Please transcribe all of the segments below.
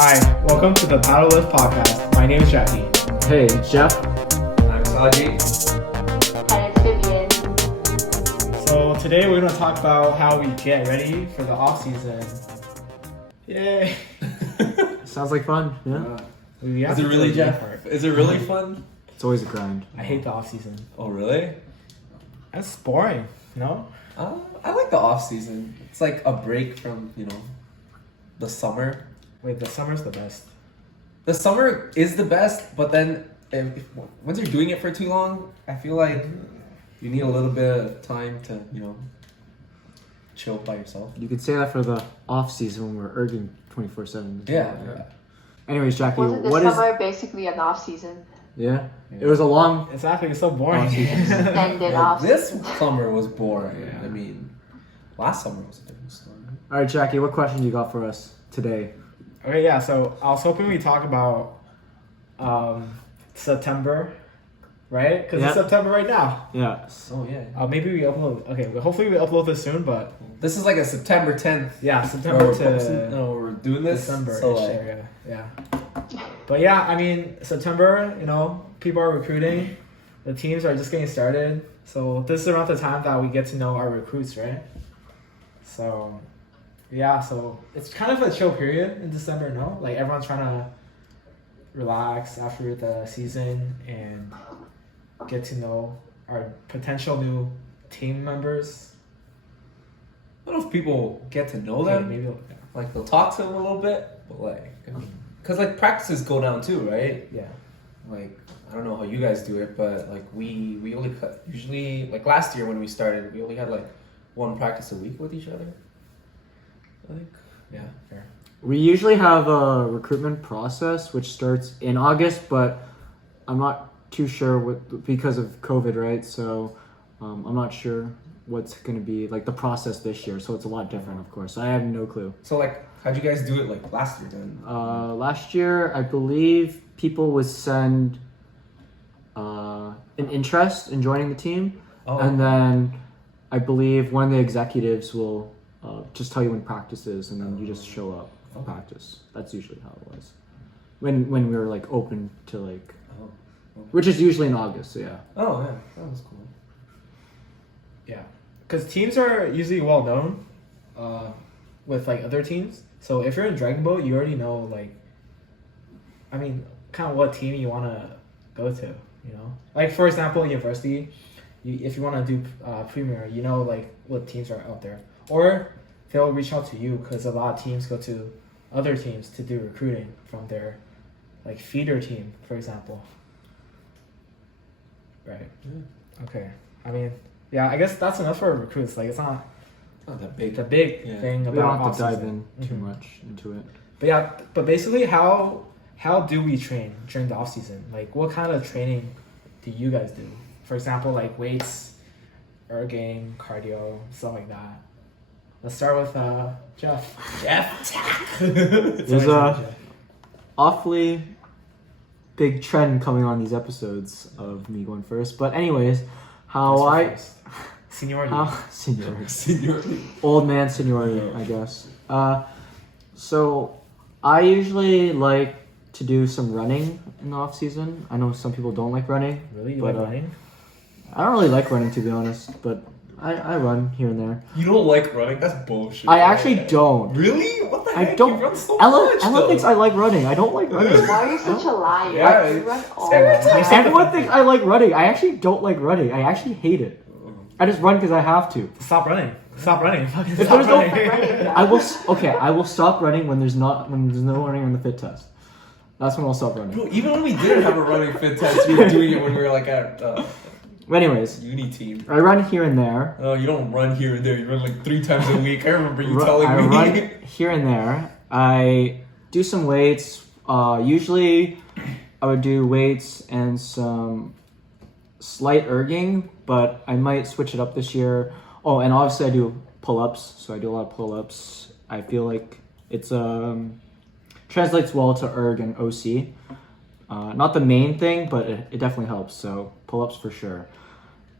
Hi, welcome to the Paddlyft podcast. My name is Jacky. Hey, it's Jeff. I'm Sajee. Hi, it's Vivian. So today we're going to talk about how we get ready for the offseason. Yay! Sounds like fun, yeah? Is it really, Jeff? Is it really fun? It's always a grind. I hate the offseason. Oh, really? It's boring, no? I like the off season. It's like a break from, the summer. Wait, the summer's the best. The summer is the best, but then once you're doing it for too long, I feel like you need a little bit of time to, chill by yourself. You could say that for the off season when we're erging 24/7. Yeah. Anyways, Jackie, Wasn't the what is? summer basically an off season? Yeah, it was a long. Exactly, it's so boring. Extended Well, off. this summer was boring. Yeah. I mean, last summer was a different story. All right, Jackie, what question you got for us today? Okay, yeah, so I was hoping we talk about September, right? Because it's September right now. Yeah. Oh, yeah. Maybe we upload. Okay, well, hopefully we upload this soon, but This is like a September 10th. yeah, September to we're doing this. December So like, area. Yeah. But yeah, I mean, September, people are recruiting. The teams are just getting started. So this is around the time that we get to know our recruits, right? So, yeah, so it's kind of a chill period in December, no? Like everyone's trying to relax after the season and get to know our potential new team members. I don't know if people get to know Okay, them. maybe, Like they'll talk to them a little bit, but because practices go down too, right? yeah. Like I don't know how you guys do it, but like we only usually like last year when we started, we only had like one practice a week with each other. Yeah, fair. We usually have a recruitment process which starts in August, but I'm not too sure because of COVID, right? So I'm not sure what's going to be like the process this year. So it's a lot different, of course. I have no clue. So like, how'd you guys do it like last year then? Last year, I believe people would send an interest in joining the team, and then I believe one of the executives will just tell you when practice is, and then you just show up for practice. That's usually how it was. When we were like open to like, which is usually in August. So yeah. Oh yeah, that was cool. Yeah, because teams are usually well known with like other teams. So if you're in Dragon Boat, you already know kind of what team you want to go to. Like for example, university, if you want to do Premier, like what teams are out there, or they'll reach out to you because a lot of teams go to other teams to do recruiting from their like feeder team, for example. Right. Yeah. Okay. Yeah, I guess that's enough for recruits. Like, it's not Not that big. the big thing We don't about have to dive off-season. in too much into it. But yeah, basically, how do we train during the off season? Like, what kind of training do you guys do? For example, like weights, erging, cardio, stuff like that. Let's start with Jeff. There's a awfully big trend coming on these episodes of me going first. But anyways, Seniority. Seniority. Old man seniority, I guess. So I usually like to do some running in the off season. I know some people don't like running. Really? You but, like running? I don't really like running, to be honest, but I run here and there. You don't like running? That's bullshit. I actually don't. Really? What the heck? I don't. You run so Ella much, thinks though. I like running. I don't like running. Why are you such a liar? Yeah, You run all every the time. Everyone thinks I like running. I actually don't like running. I actually hate it. I just run because I have to. Stop running. Stop running. Fucking If stop there's no- running. I will. Okay, I will stop running when there's no running on the fit test. That's when I'll stop running. Bro, even when we didn't have a running fit test, we were doing it when we were like at Anyways, uni team. I run here and there. Oh, you don't run here and there. You run like 3 times a week. I remember you telling I me. run here and there. I do some weights. Usually, I would do weights and some slight erging, but I might switch it up this year. Oh, and obviously I do pull-ups, so I do a lot of pull-ups. I feel like it's translates well to erg and OC. Not the main thing, but it definitely helps. So pull-ups for sure.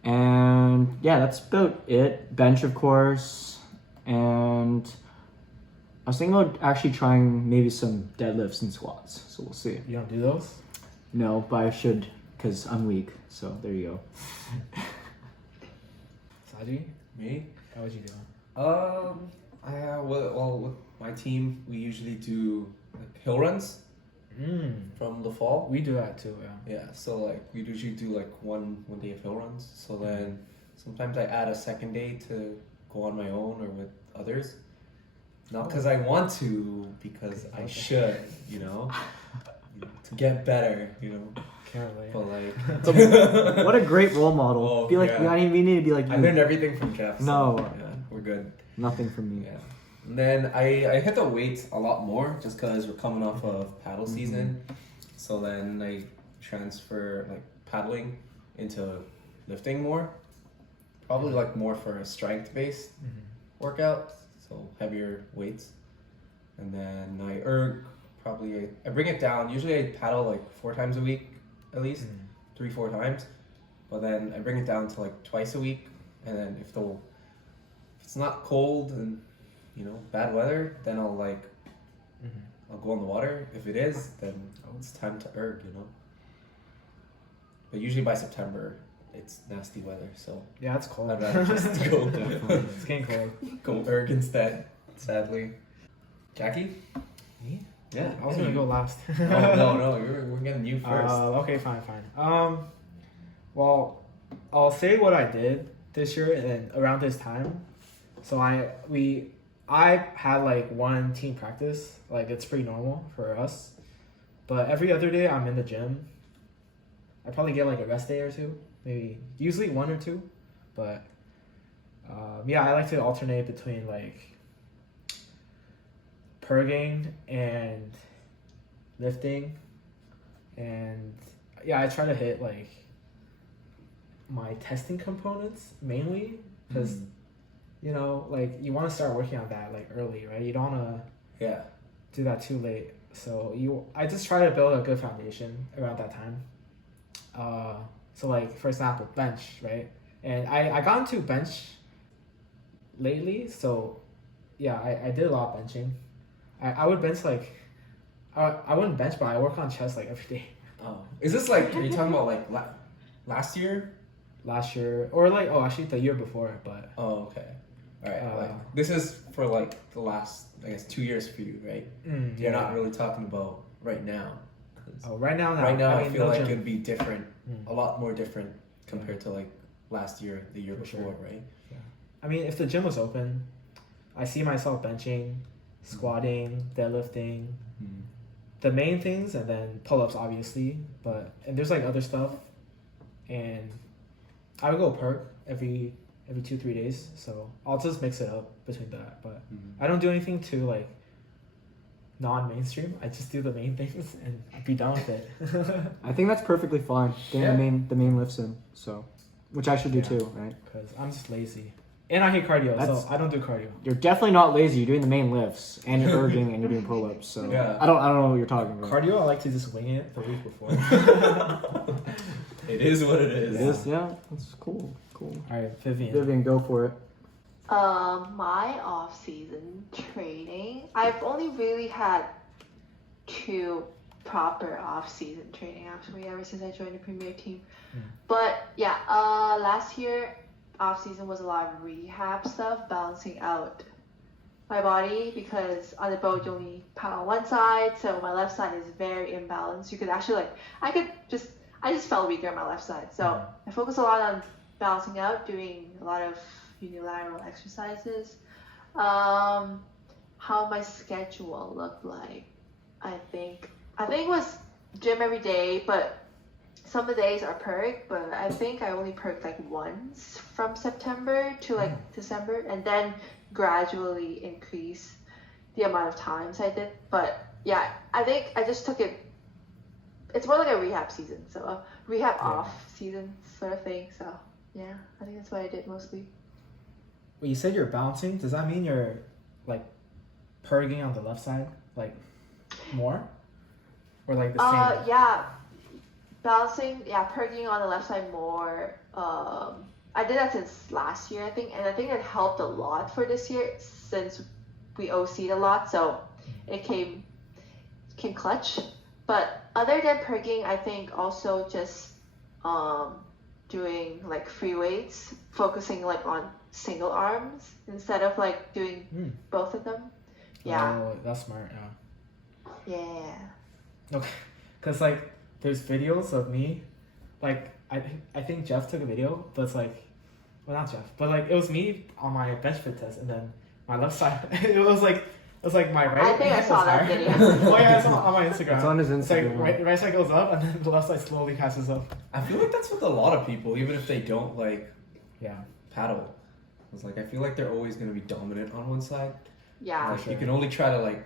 And yeah, that's about it. Bench, of course, and I was thinking about actually trying maybe some deadlifts and squats. So we'll see. You don't do those? No, but I should because I'm weak. So there you go. Sajee, Me? how would you do? Well, with my team, we usually do like hill runs from the fall. We do that too, yeah. Yeah, so like we usually do like one day of hill runs. So then sometimes I add a second day to go on my own or with others. Not because I want to, because I should, you know, to get better, you know. Can't relate. But like, What a great role model. Oh, be like, yeah. we need to be like I you. learned everything from Jeff. So, No. yeah, we're good. Nothing from me. Yeah. And then I hit the weights a lot more just because we're coming off of paddle season. So then I transfer like paddling into lifting more. Probably like more for a strength based workout. So heavier weights. And then I erg probably I bring it down. Usually I paddle like 4 times a week at least. 3-4 times. But then I bring it down to like twice a week. And then if it's not cold and you know bad weather, then I'll like I'll go in the water. If it is, then it's time to erg, you know. But usually by September it's nasty weather, so Yeah, it's cold. I'd rather just go It's getting cold. go erg instead, sadly. Jacky? Me? Yeah. I was gonna go last. Oh no, we're getting you first. Okay, fine. Well, I'll say what I did this year and around this time. So I had like one team practice, like it's pretty normal for us. But every other day I'm in the gym. I probably get like a rest day or two, maybe usually 1 or 2. But yeah, I like to alternate between like purging and lifting, and yeah, I try to hit like my testing components mainly because you know, like you want to start working on that like early, right? You don't want to do that too late. So I just try to build a good foundation around that time. So like for example, bench, right? And I got into bench lately, so yeah, I did a lot of benching. I would bench like I wouldn't bench, but I work on chest like every day. Oh, is this like are you talking about like last year? Last year or like actually the year before, but Oh, okay. All right. Like this is for like the last I guess 2 years for you, right? You're not really talking about right now. right now I feel no like gym. it'd be different, a lot more different compared to like last year, the year For before, sure. right? I mean, if the gym was open, I see myself benching, squatting, deadlifting, the main things, and then pull-ups obviously. And there's like other stuff, and I would go perk every 2-3 days. So I'll just mix it up between that. But I don't do anything too like non-mainstream. I just do the main things and be done with it. I think that's perfectly fine. Getting the main lifts in, so which I should do too, right? Because I'm just lazy. And I hate cardio, so I don't do cardio. You're definitely not lazy. You're doing the main lifts, and you're erging, and you're doing pull-ups. So Yeah. I don't know what you're talking about. Cardio, I like to just wing it the week before. It is what it is. It is, yeah. That's cool. All right, Vivian. Vivian, go for it. My off-season training, I've only really had 2 proper off-season training actually ever since I joined the premier team. But yeah, last year off-season was a lot of rehab stuff, balancing out my body because on the boat you only paddle on one side, so my left side is very imbalanced. You could actually I just felt weaker on my left side, so I focus a lot on balancing out, doing a lot of unilateral exercises. How my schedule looked like, I think it was gym every day, but some of the days are perk, but I think I only perked like once from September to like December, and then gradually increase the amount of times I did. But yeah, I think I just took it, it's more like a rehab season, so a rehab off season sort of thing. So yeah, I think that's what I did mostly. When you said you're bouncing, does that mean you're like purging on the left side, like more, or like the same? Yeah, balancing, purging on the left side more. I did that since last year, I think, and I think it helped a lot for this year since we OC'd a lot, so it came clutch. But other than perking, I think also just doing like free weights, focusing like on single arms instead of like doing both of them. Yeah. Oh, that's smart. Yeah. Yeah. Okay, cause like there's videos of me, like I think Jeff took a video, but it's like, well not Jeff, but like it was me on my bench fit test, and then my left side it was like my right. I think I hand saw was that higher. video. Oh yeah, it's on my Instagram. It's on his It's like Instagram. right side goes up, and then the left side slowly catches up. I feel like that's with a lot of people, even if they don't like Yeah. paddle. It's like I feel like they're always gonna be dominant on one side. Yeah. Like you can only try to like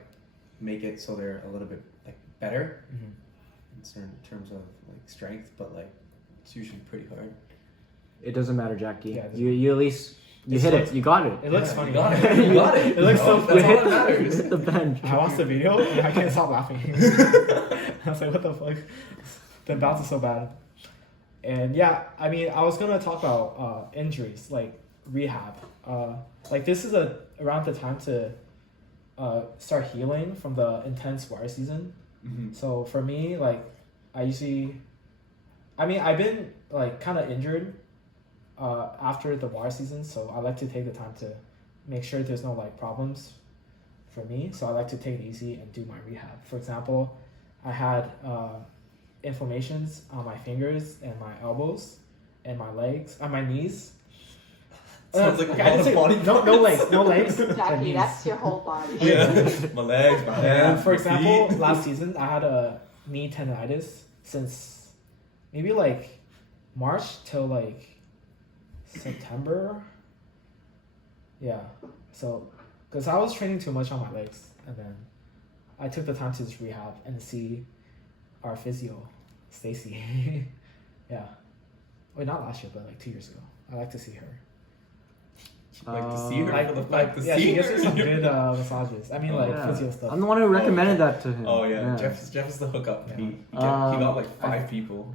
make it so they're a little bit like better in certain terms of like strength, but like it's usually pretty hard. It doesn't matter, Jacky. Yeah, it You at least you It's hit like- it. You got it. It looks Yeah, funny. You got it. You got it. It looks so That's funny. all that matters. Hit the bench. I watched the video and I can't stop laughing. I was like, what the fuck? The bounce is so bad. And yeah, I mean, I was gonna talk about injuries, like rehab. Like this is around the time to start healing from the intense water season. Mm-hmm. So for me, like I've been like kind of injured after the water season, so I like to take the time to make sure there's no like problems for me. So I like to take it easy and do my rehab. For example, I had inflammations on my fingers and my elbows and my legs and my knees. Sounds like a Okay, I lot didn't of say- body no legs, the Jackie, knees. that's your whole body. Yeah, my legs, my hands. For my example, feet. last season I had a knee tendonitis since maybe like March till like September. Yeah, so because I was training too much on my legs, and then I took the time to just rehab and see our physio, Stacy. Yeah, wait, not last year, but like 2 years ago. I like to see her. Like to see her for the fact to yeah, see she gives her. me some good massages. I mean, like Yeah. physio stuff. I'm the one who recommended that to him. Oh yeah, Jeff is the hookup. Yeah. He got like 5 people.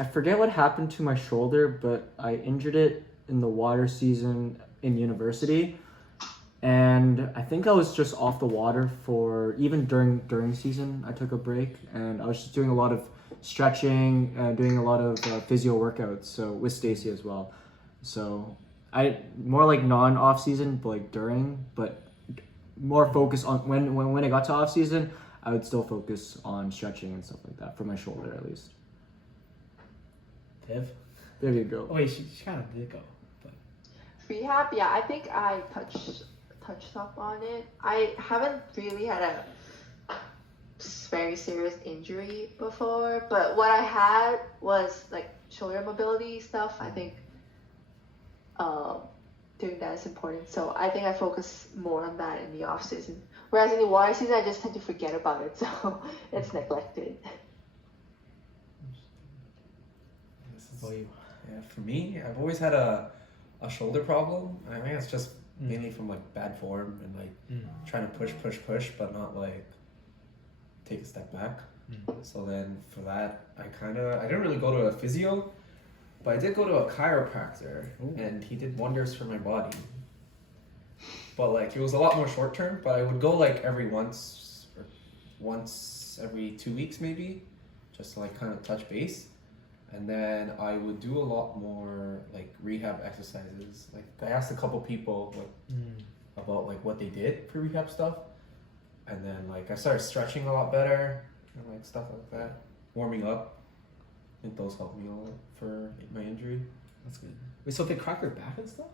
I forget what happened to my shoulder, but I injured it in the water season in university. And I think I was just off the water for even during season. I took a break and I was just doing a lot of stretching, doing a lot of physio workouts. So with Stacy as well. So I more like non-off season, but like during, but more focus on when I got to off season, I would still focus on stretching and stuff like that for my shoulder at least. Viv? There you go. Oh wait, she kind of did go. But Rehab, yeah, I think I touched up on it. I haven't really had a very serious injury before, but what I had was like shoulder mobility stuff. I think doing that is important. So I think I focus more on that in the off season. Whereas in the water season, I just tend to forget about it, so it's neglected. for you. Yeah, for me, I've always had a shoulder problem. I think it's just mainly from like bad form and like trying to push, but not like take a step back. So then for that, I didn't really go to a physio, but I did go to a chiropractor, and he did wonders for my body. But like it was a lot more short term. But I would go like once every 2 weeks maybe, just to like kind of touch base. And then I would do a lot more like rehab exercises. Like I asked a couple people about like what they did for rehab stuff, and then like I started stretching a lot better and like stuff like that, warming up. I think those helped me a lot for my injury. That's good. Wait, so they crack your back and stuff?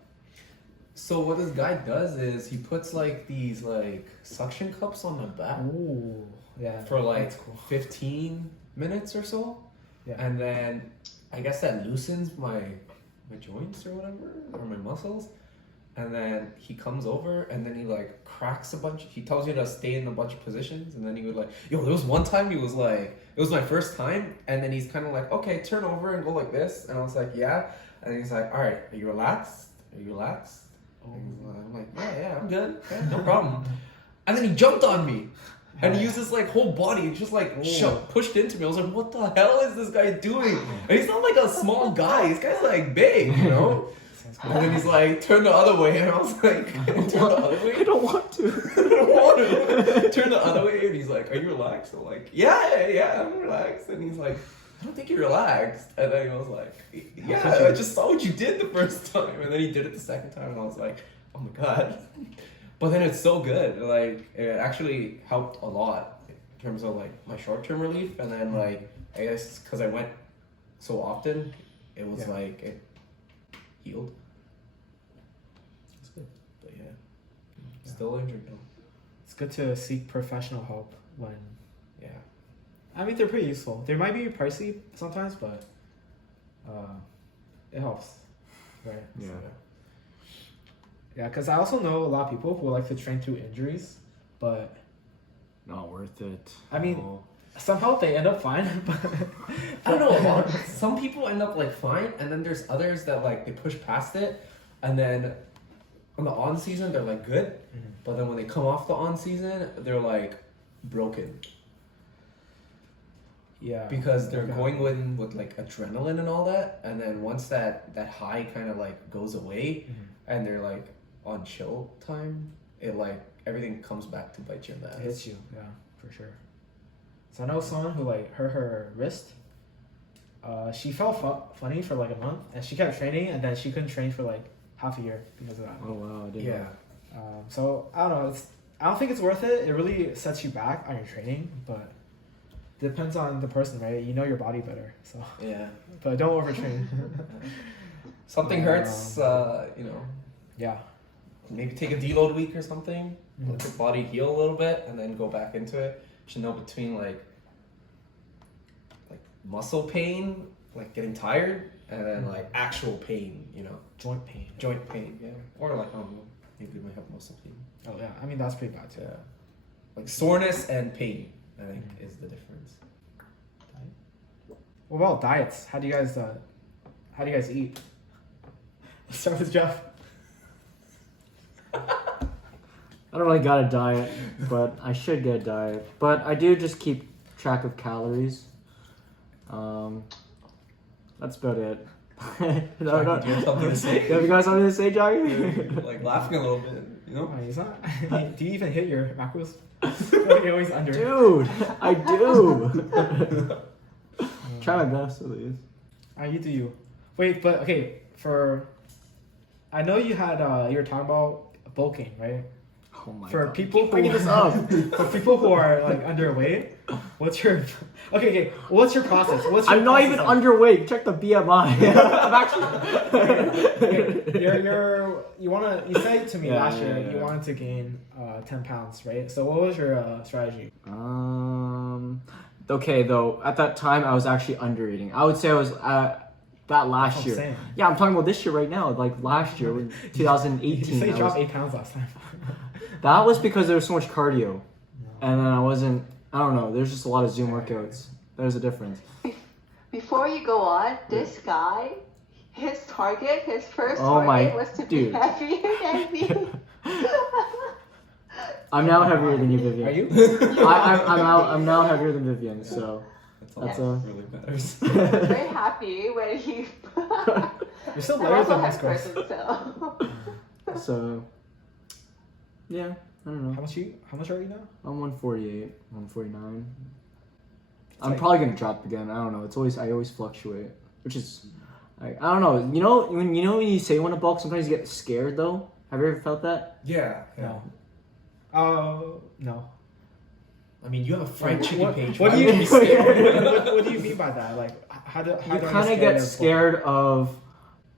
So what this guy does is he puts like these like suction cups on the back Ooh, yeah. for like that's cool. 15 minutes or so. Yeah. And then I guess that loosens my joints or whatever, or my muscles. And then he comes over and then he like cracks a bunch. He tells you to stay in a bunch of positions. And then he would like, there was one time he was like, it was my first time. And then he's kind of like, okay, turn over and go like this. And I was like, yeah. And he's like, all right, are you relaxed? Are you relaxed? I'm like, yeah, I'm good. Yeah, no problem. And then he jumped on me. And he used his like whole body, just like pushed into me. I was like, what the hell is this guy doing? And he's not like a small guy. This guy's like big, you know? Sounds And then he's like, turn the other way. And I was like, turn the other way? I don't want to. I don't want to. Turn the other way. And he's like, are you relaxed? I'm like, yeah, I'm relaxed. And he's like, I don't think you're relaxed. And then I was like, yeah, I just saw what you did the first time. And then he did it the second time. And I was like, oh my God. But then it's so good. Like, it actually helped a lot in terms of like my short-term relief. And then like, I guess because I went so often, it was like, it healed. It's good. But yeah, still injured though. It's good to seek professional help when. Yeah. I mean, they're pretty useful. They might be pricey sometimes, but it helps, right? Yeah. So, Yeah, because I also know a lot of people who like to train through injuries, but Not worth it. I mean, Oh. somehow they end up fine. But I don't know. A lot of, some people end up like fine, and then there's others that like they push past it, and then on the on season they're like good, but then when they come off the on season they're like broken yeah, because they're Okay. going with like adrenaline and all that, and then once that high kind of like goes away, and they're like on chill time, it like everything comes back to bite you in the It ass. hits you, yeah, for sure. So I know someone who like hurt her wrist. She felt funny for like a month, and she kept training, and then she couldn't train for like half a year because of that. Oh wow, I didn't Yeah. know. So I don't know. I don't think it's worth it. It really sets you back on your training, but depends on the person, right? You know your body better, so Yeah. but don't overtrain. Something hurts, you know, Yeah. maybe take a deload week or something, Mhm. let your body heal a little bit, and then go back into it. You should know between like muscle pain, like getting tired, and then like actual pain, you know, Joint pain. joint pain, yeah, or like I don't know, maybe you might have muscle pain. Oh yeah, I mean that's pretty bad too. Yeah, like soreness and pain, I think is the difference. What about diets? How do you guys eat? Let's start with Jeff. I don't really got a diet, but I should get a diet. But I do just keep track of calories. That's about it. No, Jacky, do you have something to say? You guys something to say, Jacky? You're, like laughing a little bit, you know. Oh, he's not. Do you even hit your macros? Like you're always under. Dude, I do. Try my best at least. You do you. Wait, but okay. I know you had you were talking about bulking, right? Oh my For god. people Keep bringing who this up. for people who are like underweight, what's your what's your process? I'm not even underweight. Check the BMI. I'm actually. You said to me Yeah, last yeah, year yeah. you wanted to gain 10 pounds, right? So what was your strategy? Okay, though at that time I was actually under-eating. I would say I was that last That's what I'm year. saying. Yeah, I'm talking about this year right now. Like last year, when 2018. You said you I dropped was- 8 pounds last time. That was because there was so much cardio, and then I wasn't. I don't know. There's just a lot of Zoom workouts. There's a difference. Before you go on, this guy, his first Oh my- target was to dude. be heavier than me. I'm now heavier than you, Vivian. Are you? I'm now heavier than Vivian. So That's all That's that a- really matters. Very happy when he. You're still I'm lighter also than a most head girls. person, so. so yeah. I don't know. How much are you now? I'm 148, 149. It's I'm like- probably gonna drop again. I don't know. I always fluctuate, which is, I don't know. When you say you want to bulk, sometimes you get scared though. Have you ever felt that? Yeah. No. No. I mean, you have a fried chicken What- page. what Why do you would mean? be scared? What do you mean by that? Like, how do You kind of get scared of,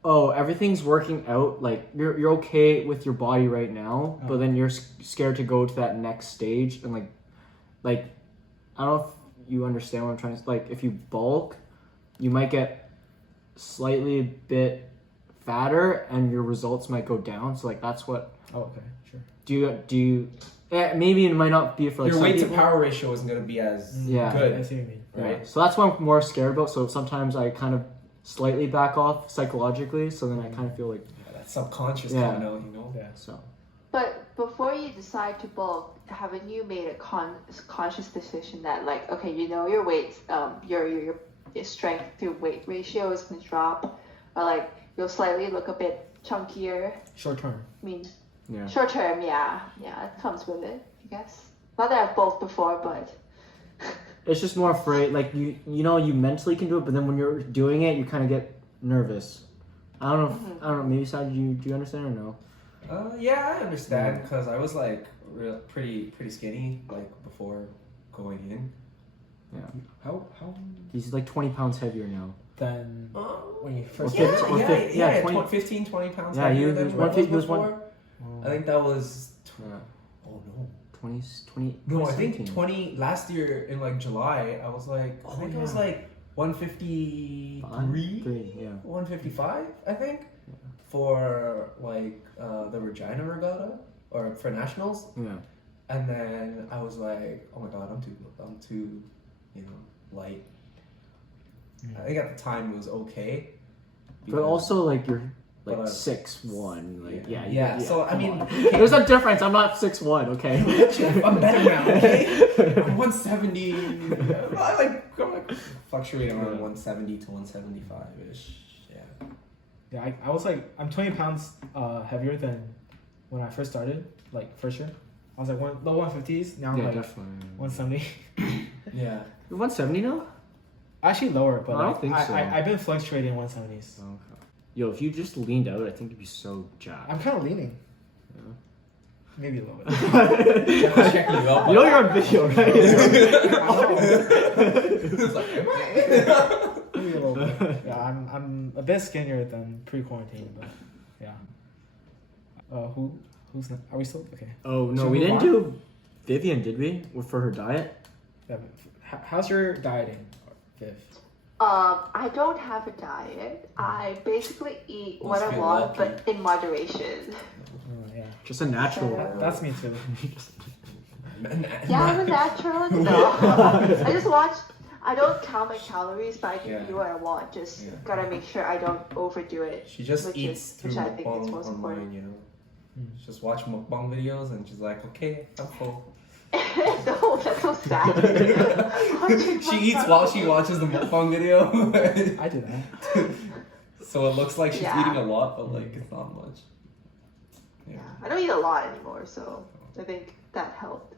oh, everything's working out. Like you're okay with your body right now, but then you're scared to go to that next stage and like I don't know if you understand what I'm trying to. Like if you bulk, you might get slightly a bit fatter, and your results might go down. So like that's what. Oh, okay, sure. Do you? Maybe it might not be for like Your some weight to people. power ratio isn't gonna be as Yeah. I good. see what you mean. Right. Right. So that's what I'm more scared about. So sometimes I kind of slightly back off psychologically. So then I kind of feel like Yeah, that subconscious Yeah. coming out, you know. Yeah. so. But before you decide to bulk, haven't you made a conscious decision that like, okay, you know your weights, your strength to weight ratio is gonna drop or like you'll slightly look a bit chunkier. Short term. I mean, Yeah. short term, yeah, it comes with it, I guess. Not that I've both before, but It's just more afraid, like you know, you mentally can do it, but then when you're doing it, you kind of get nervous. I don't know. I don't know. Maybe Sajee, do you understand or no? Yeah, I understand because I was like pretty skinny like before going in. Yeah. How? He's like 20 pounds heavier now. Then when you first Or did fif- or yeah, fif- yeah, yeah, 20, 15, 20 pounds Yeah, heavier he than was what I 150 he was one- before. I think that was. Yeah. Oh no. 20. No, I think 17. 20 last year in like July. I was like, I think it was like 153, 3, yeah. 155. I think for like the Regina Regatta or for nationals. Yeah. And then I was like, oh my god, I'm too, light. I think at the time it was okay. But also, like, you're like But, 6'1". Like, yeah. Yeah, so I come mean, on. There's a difference. I'm not 6'1", okay? I'm better now, okay? I'm 170. I'm like fluctuating around 170 to 175-ish. Yeah. Yeah, I was like, I'm 20 pounds heavier than when I first started, like first year. I was like low 150s. Now I'm Yeah, like definitely. 170. Yeah. You're 170 now? Actually lower, but I don't like, think so. I've been fluctuating 170s. Okay. Yo, if you just leaned out, I think you'd be so jacked. I'm kind of leaning. Yeah. Maybe a little bit. Just checking you out. You know you're on video, right? It's like, am I? Maybe a little bit. Yeah, I'm a bit skinnier than pre-quarantine, but yeah. Who's not? Are we still okay? Oh, no, Should we we didn't move do Vivian, did we? For her diet? Yeah, how's your dieting, Viv? I don't have a diet. I basically eat what I feel want, lucky. but in moderation. Yeah, Just a natural. that's me too. Yeah, I'm a natural. No, I just watch. I don't count my calories, but I can do what I want. Just gotta make sure I don't overdo it. She just which eats through which I think is mukbang most online, important. She just watch mukbang videos and she's like, okay, I'm full. No, that's so sad. She eats while she watches the mukbang video. I do that. So it looks like she's Yeah. eating a lot, but like it's not much. Yeah, I don't eat a lot anymore, so I think that helped.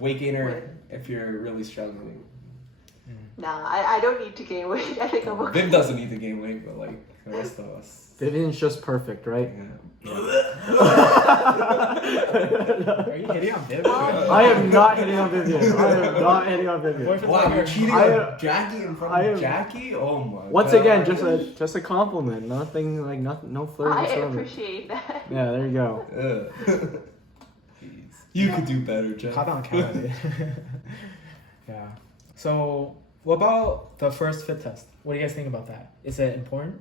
Weight gainer if you're really struggling. Nah, I don't need to gain weight. I think I'm okay. Viv doesn't need to gain weight, but like the rest of us. Vivian's just perfect, right? Yeah. Are you hitting on Viv? I am not hitting on Vivian. I am not hitting on Vivian. Boyfriend's Wow, like you're your- cheating I- on Jacky in front I of am- Jacky? Oh my Once god. again, just a compliment. Nothing like no flirt I whatsoever. appreciate that. Yeah, there you go. Ugh. Jeez. You could do better, Jack. Caught on camera, dude. Yeah. So, what about the first fit test? What do you guys think about that? Is it important?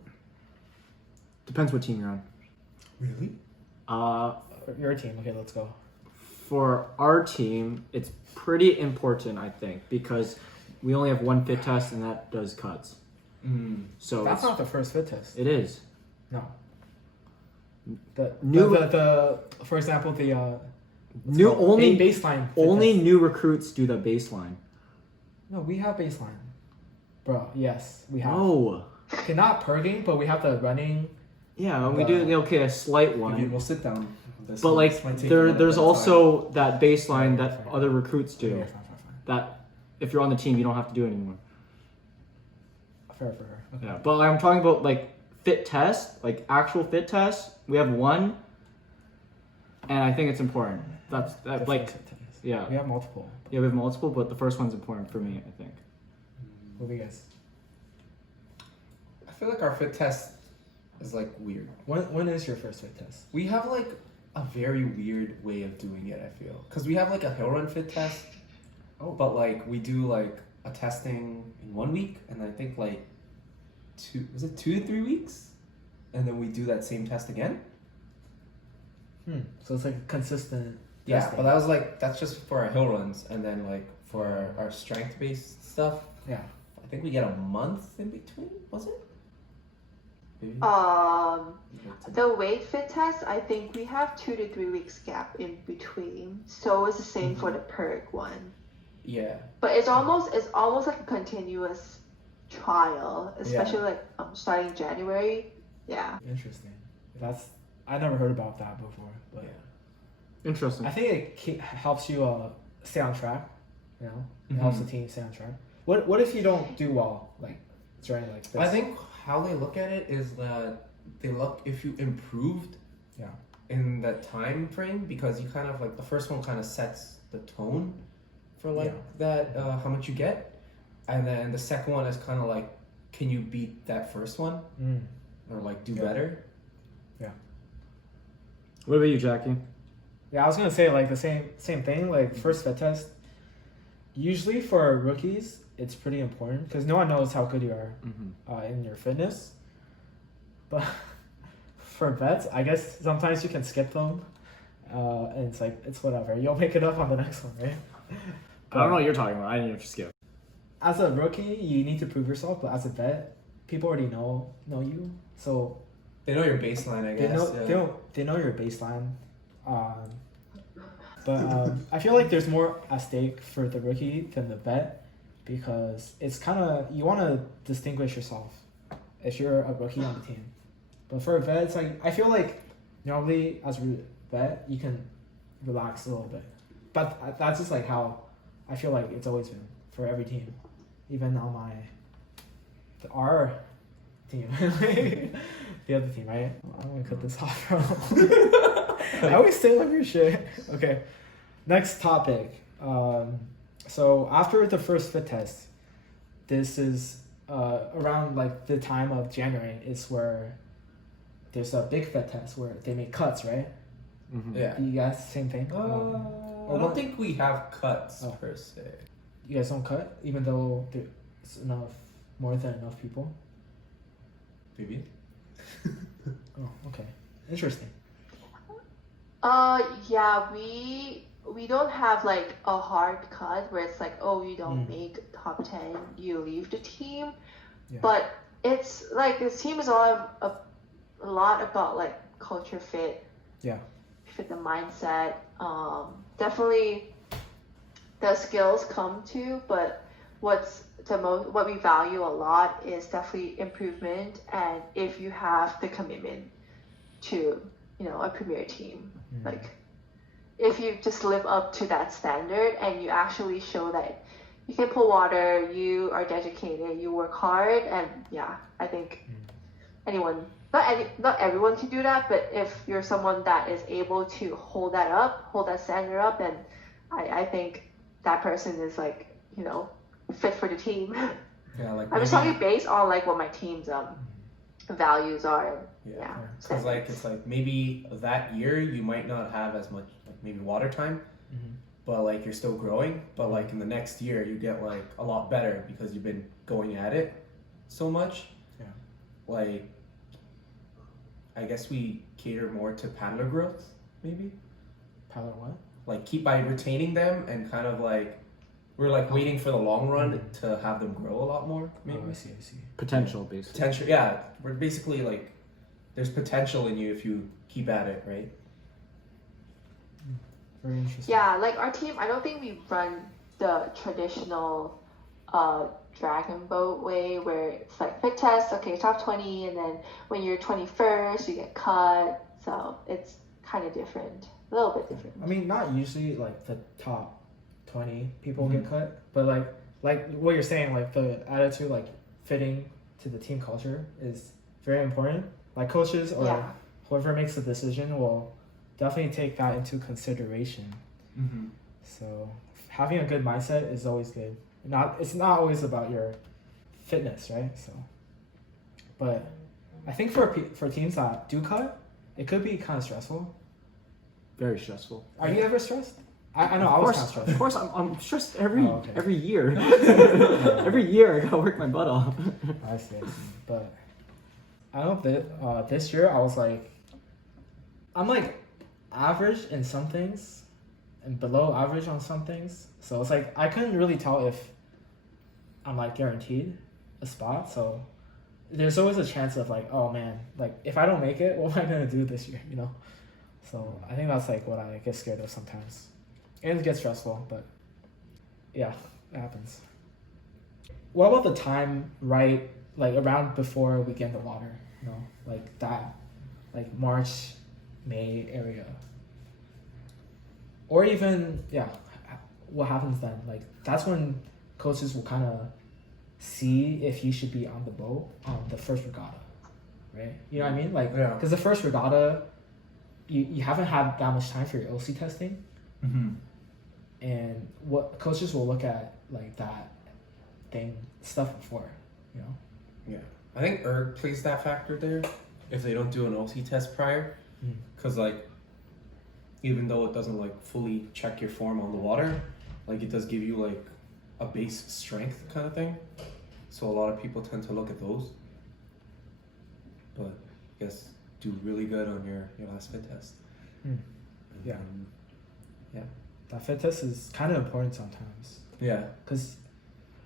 Depends what team you're on. Really? Your team. Okay, let's go. For our team, it's pretty important, I think, because we only have one fit test and that does cuts. So That's not the first fit test. it is. No. The New- the for example the New called? only baseline. fit only test. new recruits do the baseline. No, we have baseline. Bro, yes, we have. Oh, Okay, not per game, but we have the running. yeah, we do. Okay, a slight Vivian, one, we'll sit down. but like there's also that baseline that Fine. other recruits do. Okay, fine. That if you're on the team, you don't have to do it anymore. Fair for her. Okay. Yeah, but I'm talking about like fit test, like actual fit test. We have one, and I think it's important. That's The like first fit test. yeah, We have multiple. yeah. We have multiple, but the first one's important for me. I think. What do you guys? I feel like our fit test is like weird. When is your first fit test? We have like a very weird way of doing it, I feel. Because we have like a hill run fit test. But like we do like a testing in 1 week and I think like 2 to 3 weeks? And then we do that same test again? So it's like consistent. Yeah, testing. but that's just for our hill runs and then like for our strength based stuff, Yeah. I think we get a month in between, was it? Maybe? The weight fit test, I think we have 2 to 3 weeks gap in between. So it's the same for the perk one. Yeah. But it's almost like a continuous trial, especially like starting January. Yeah. Interesting. I never heard about that before, but Yeah. Interesting. I think it helps you stay on track. You know, it helps the team stay on track. What if you don't do well like during like this? I think how they look at it is that they look if you improved Yeah. in that time frame, because you kind of like the first one kind of sets the tone for like that how much you get, and then the second one is kind of like, can you beat that first one or like do better? What about you, Jackie? Yeah, I was gonna say like the same thing. Like first fit test. Usually for rookies, it's pretty important because no one knows how good you are in your fitness. But for vets, I guess sometimes you can skip them, and it's like it's whatever. You'll pick it up on the next one, right? I don't know what you're talking about. I didn't even skip. As a rookie, you need to prove yourself, but as a vet, people already know you, so They know your baseline, I guess. they know your baseline. But I feel like there's more at stake for the rookie than the vet because it's kind of you want to distinguish yourself if you're a rookie on the team. But for a vet, it's like I feel like normally as a vet you can relax a little bit, but that's just like how I feel like it's always been for every team, even on our team, the other team, right? I'm gonna cut this off, bro. I always say like your shit. Okay, next topic. So after the first fit test, this is around like the time of January is where there's a big fit test where they make cuts, right? Yeah. You guys same thing? I don't think we have cuts per se. You guys don't cut, even though there's more than enough people. Vivian? Oh, okay, interesting. Yeah, we don't have like a hard cut where it's like, oh, you don't make top 10, you leave the team. Yeah. But it's like this team is a lot about like culture fit. Yeah. Fit the mindset. Definitely the skills come too, but what we value a lot is definitely improvement, and if you have the commitment to a premier team, like if you just live up to that standard and you actually show that you can pull water, you are dedicated, you work hard, and I think not everyone can do that, but if you're someone that is able to hold that standard up, then I think that person is like fit for the team. Yeah, like I'm just talking based on like what my team's values are. Yeah. Because like it's like maybe that year you might not have as much like maybe water time, but like you're still growing. But like in the next year you get like a lot better because you've been going at it so much. Yeah. Like I guess we cater more to paddler growth, maybe. Paddler what? Like keep by retaining them and kind of like we're like waiting for the long run to have them grow a lot more. Maybe. Oh, I see. Potential, basically. Potential, yeah. We're basically like there's potential in you if you keep at it, right? Very interesting. Yeah, like our team, I don't think we run the traditional dragon boat way where it's like fit test, okay, top 20, and then when you're 21st, you get cut. So it's kind of different, a little bit different. I mean, not usually like the top 20 people get cut, but like what you're saying, like the attitude, like fitting to the team culture is very important. Like coaches or whoever makes the decision will definitely take that into consideration. So having a good mindset is always good. It's not always about your fitness, right? So, but I think for teams that do cut, it could be kind of stressful. Very stressful. Are you ever stressed? I know I was kind of stressed. Of course, I'm stressed every year. Yeah. Every year I gotta work my butt off. I see. But I don't know that this year I was like, I'm like average in some things and below average on some things. So it's like I couldn't really tell if I'm like guaranteed a spot. So there's always a chance of like, oh man, like if I don't make it, what am I gonna do this year? So I think that's like what I get scared of sometimes. And it gets stressful, but yeah, it happens. What about the time, right, like around before we get in the water? you know, like that, like March, May area. Or even, yeah, what happens then? Like, that's when coaches will kind of see if you should be on the boat on the first regatta, right? You know what I mean? Like, Yeah. because the first regatta, you haven't had that much time for your OC testing. Mm-hmm. And what coaches will look at, like, that stuff before, you know? Yeah, I think erg plays that factor there if they don't do an OC test prior, because like even though it doesn't like fully check your form on the water, like it does give you like a base strength kind of thing. So a lot of people tend to look at those, but I guess do really good on your last fit test. Yeah. Yeah. That fit test is kind of important sometimes. Yeah. Because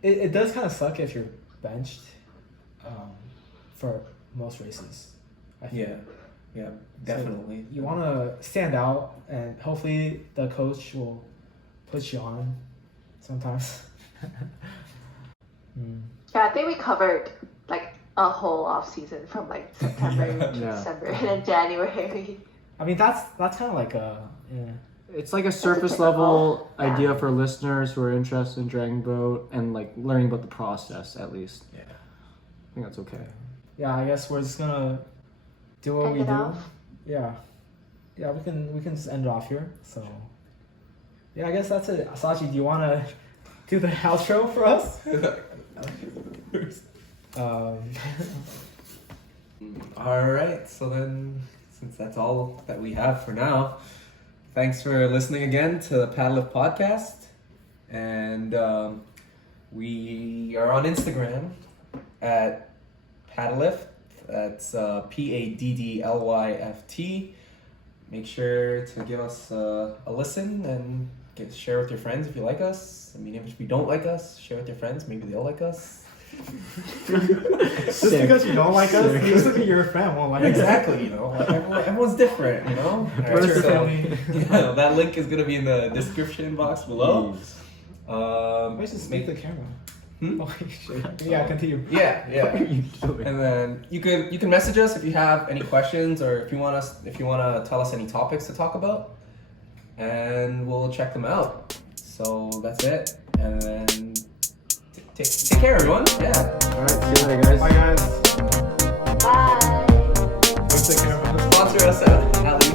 it does kind of suck if you're benched for most races. I think. Yeah, definitely. So you want to stand out, and hopefully the coach will put you on sometimes. Yeah, I think we covered like a whole off season from like September to Yeah. December and then January. I mean, that's kind of like a It's like a surface level idea for listeners who are interested in dragging boat and like learning about the process at least. Yeah. I think that's okay. yeah. I guess we're just gonna do what End we it do. off. Yeah, we can just end it off here. So yeah, I guess that's it. Sajee, do you want to do the outro for us? All right, so then since that's all that we have for now, thanks for listening again to the Paddlyft podcast, and we are on Instagram at Paddlyft. That's PADDLYFT. Make sure to give us a listen and share with your friends if you like us. I mean, if you don't like us, share with your friends. Maybe they'll like us. Just because you don't like us, just because you're a friend won't like us. Exactly, you know, like everyone's different, you know. Where's your So, family? yeah, that link is gonna be in the description box below. Where's the speak the camera? Hmm? Oh, shit. Yeah, continue. Yeah. What are you doing? And then you can message us if you have any questions or if you want to tell us any topics to talk about, and we'll check them out. So that's it, and then take care, everyone. Yeah. All right, see you later, guys. Bye, guys. Bye. Where's the camera? Sponsor us at